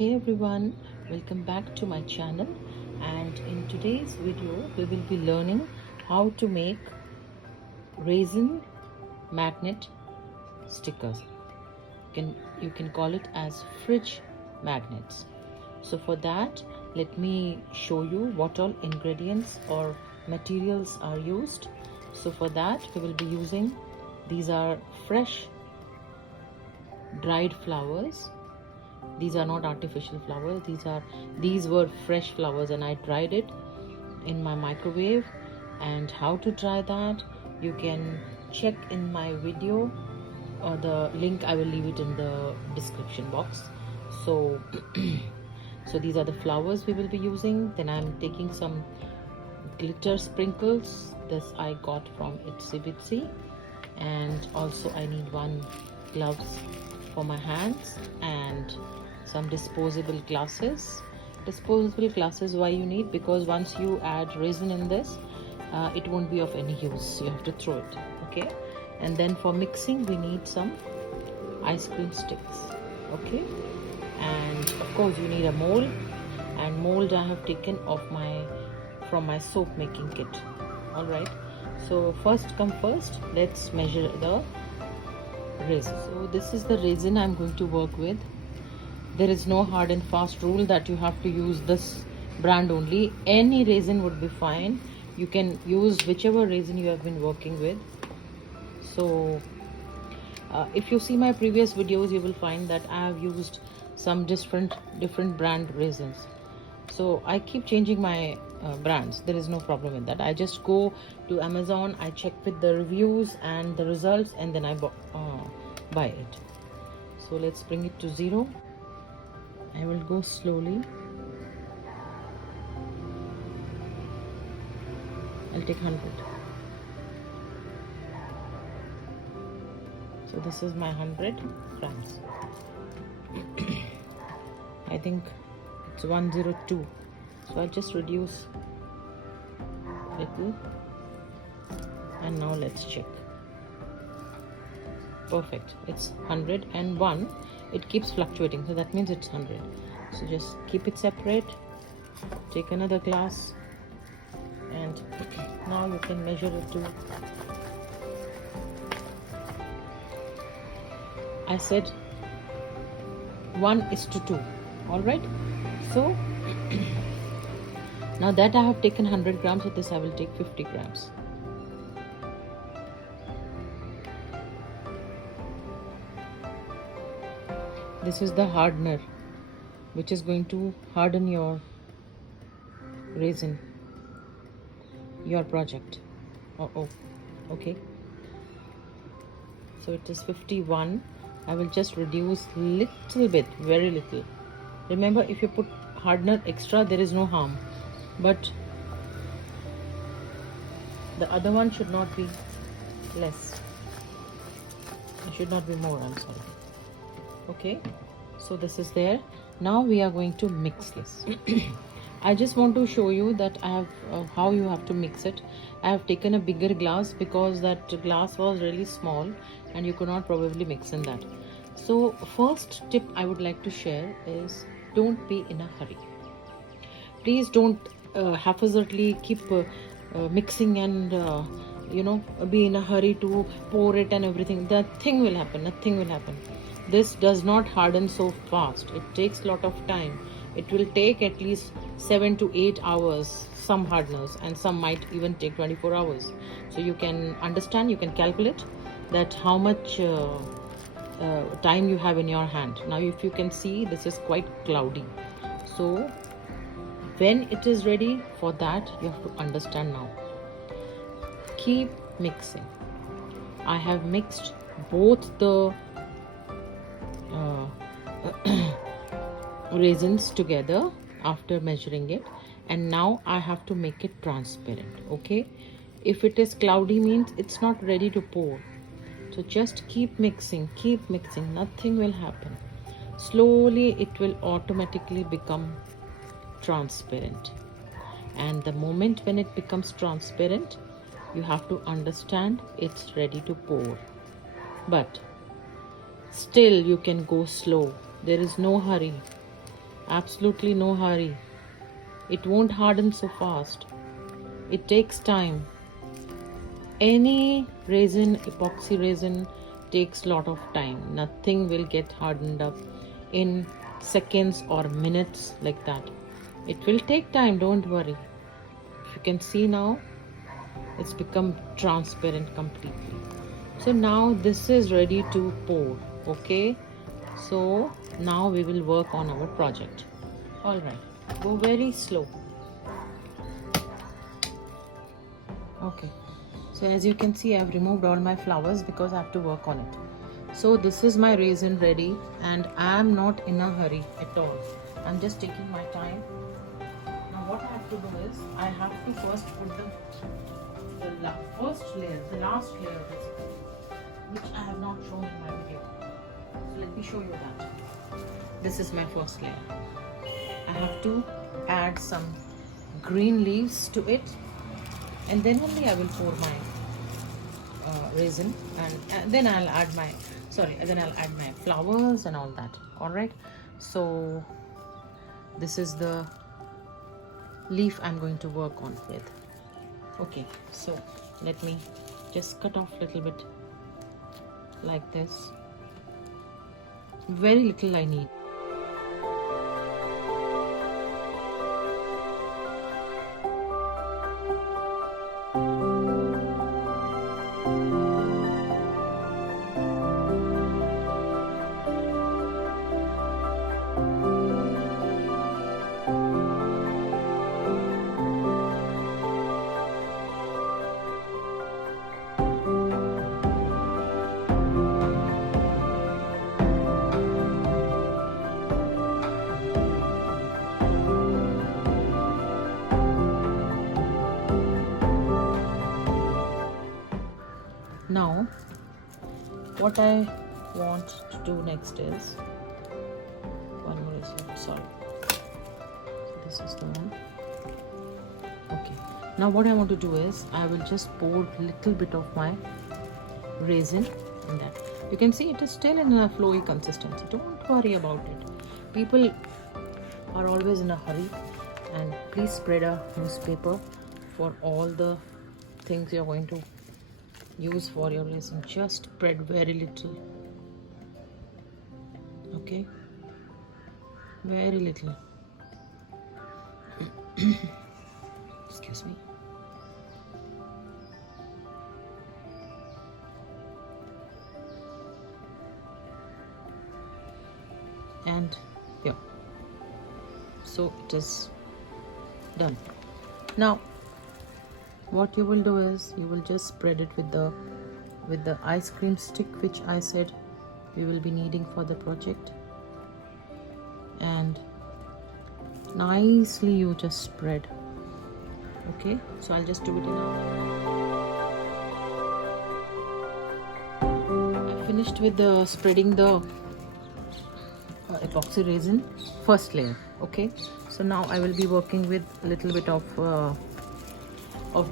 Hey everyone, welcome back to my channel, and in today's video we will be learning how to make resin magnet stickers. You can call it as fridge magnets. So for that, let me show you what all ingredients or materials are used. So for that we will be using, these are fresh dried flowers. These are not artificial flowers, these were fresh flowers and I dried it in my microwave. And how to dry that you can check in my video, or the link I will leave it in the description box. So so these are the flowers we will be using. Then I'm taking some glitter sprinkles. This I got from Itsy, and also I need one gloves for my hands and some disposable glasses. Disposable glasses, why you need? Because once you add resin in this, it won't be of any use, you have to throw it. Okay, and then for mixing we need some ice cream sticks. Okay, and of course you need a mold, and mold I have taken from my soap making kit. All right, so first come first, let's measure the resin. So this is the resin I'm going to work with. There is no hard and fast rule that you have to use this brand only. Any resin would be fine. You can use whichever resin you have been working with. So if you see my previous videos, you will find that I have used some different brand resins. So I keep changing my brands. There is no problem with that. I just go to Amazon, I check with the reviews and the results, and then I buy it. So let's bring it to 0. I will go slowly. I'll take 100. So this is my 100 grams. I think it's 102. So I'll just reduce a little. And now let's check. Perfect, it's 101. It keeps fluctuating, so that means it's 100. So just keep it separate. Take another glass, and now you can measure it to, I said 1:2. All right, so now that I have taken 100 grams of this, I will take 50 grams. This is the hardener, which is going to harden your resin, your project. Okay. So it is 51. I will just reduce little bit, very little. Remember, if you put hardener extra, there is no harm, but the other one should not be less. It should not be more, I'm sorry. Okay, so this is there. Now we are going to mix this. I just want to show you that I have how you have to mix it. I have taken a bigger glass because that glass was really small and you could not probably mix in that. So first tip I would like to share is, don't be in a hurry. Please don't haphazardly keep mixing and be in a hurry to pour it and everything. Nothing will happen. This does not harden so fast. It takes a lot of time. It will take at least 7 to 8 hours, some hardeners, and some might even take 24 hours. So you can understand, you can calculate that how much time you have in your hand. Now if you can see, this is quite cloudy. So when it is ready, for that you have to understand now. Keep mixing. I have mixed both the resins together after measuring it, and now I have to make it transparent. Okay, if it is cloudy, means it's not ready to pour. So just keep mixing, nothing will happen. Slowly it will automatically become transparent, and the moment when it becomes transparent, you have to understand it's ready to pour. But still you can go slow, there is no hurry. Absolutely no hurry. It won't harden so fast. It takes time. Any resin, epoxy resin, takes lot of time. Nothing will get hardened up in seconds or minutes like that. It will take time, don't worry. If you can see now, it's become transparent completely. So now this is ready to pour. Okay, so now we will work on our project. All right, go very slow. Okay, so as you can see, I've removed all my flowers because I have to work on it. So this is my resin ready, and I am not in a hurry at all. I'm just taking my time. Now what I have to do is, I have to first put the first layer, the last layer basically, which I have not shown in my video. So let me show you that. This is my first layer. I have to add some green leaves to it, and then only I will pour my resin, and then I'll add my flowers and all that. All right, so this is the leaf I'm going to work on with. Okay, so let me just cut off a little bit like this. Very little I need. Now what I want to do next is one more resin. Sorry, so this is the one. Okay, now what I want to do is, I will just pour a little bit of my resin in that. You can see it is still in a flowy consistency. Don't worry about it. People are always in a hurry, and please spread a newspaper for all the things you're going to use for your resin. Just spread very little. Okay, very little. Excuse me. And yeah, so it is done. Now what you will do is, you will just spread it with the ice cream stick, which I said we will be needing for the project, and nicely you just spread. Okay, so I'll just do it I finished with the spreading the epoxy resin first layer. Okay, so now I will be working with a little bit of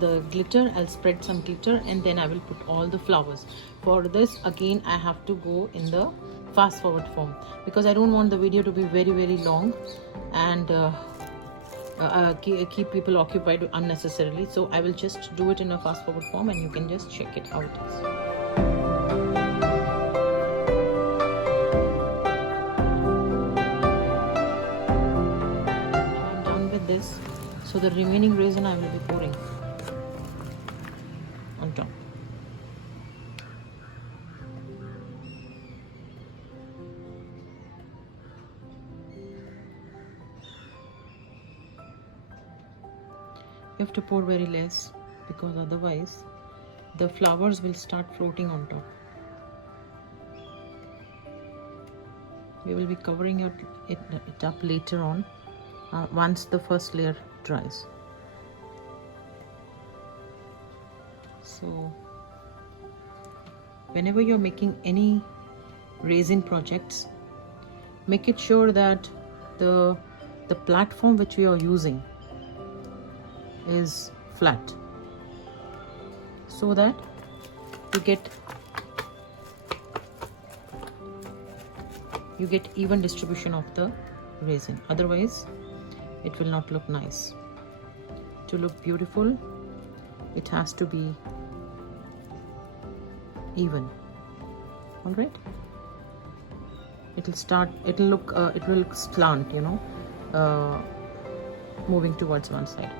the glitter. I'll spread some glitter, and then I will put all the flowers. For this again I have to go in the fast forward form, because I don't want the video to be very long and keep people occupied unnecessarily. So I will just do it in a fast forward form, and you can just check it how it is. I'm done with this, so the remaining resin I will be pouring on top. You have to pour very less, because otherwise the flowers will start floating on top. We will be covering it up later on, once the first layer dries. So whenever you're making any resin projects, make it sure that the platform which we are using is flat, so that you get even distribution of the resin, otherwise it will not look nice. To look beautiful, it has to be even. All right, it will look slant, you know, moving towards one side.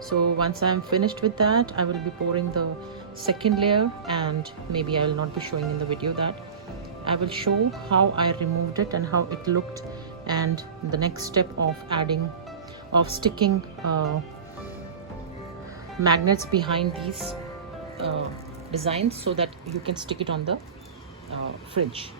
So once I'm finished with that, I will be pouring the second layer, and maybe I will not be showing in the video that. I will show how I removed it and how it looked, and the next step of sticking magnets behind these designs so that you can stick it on the fridge.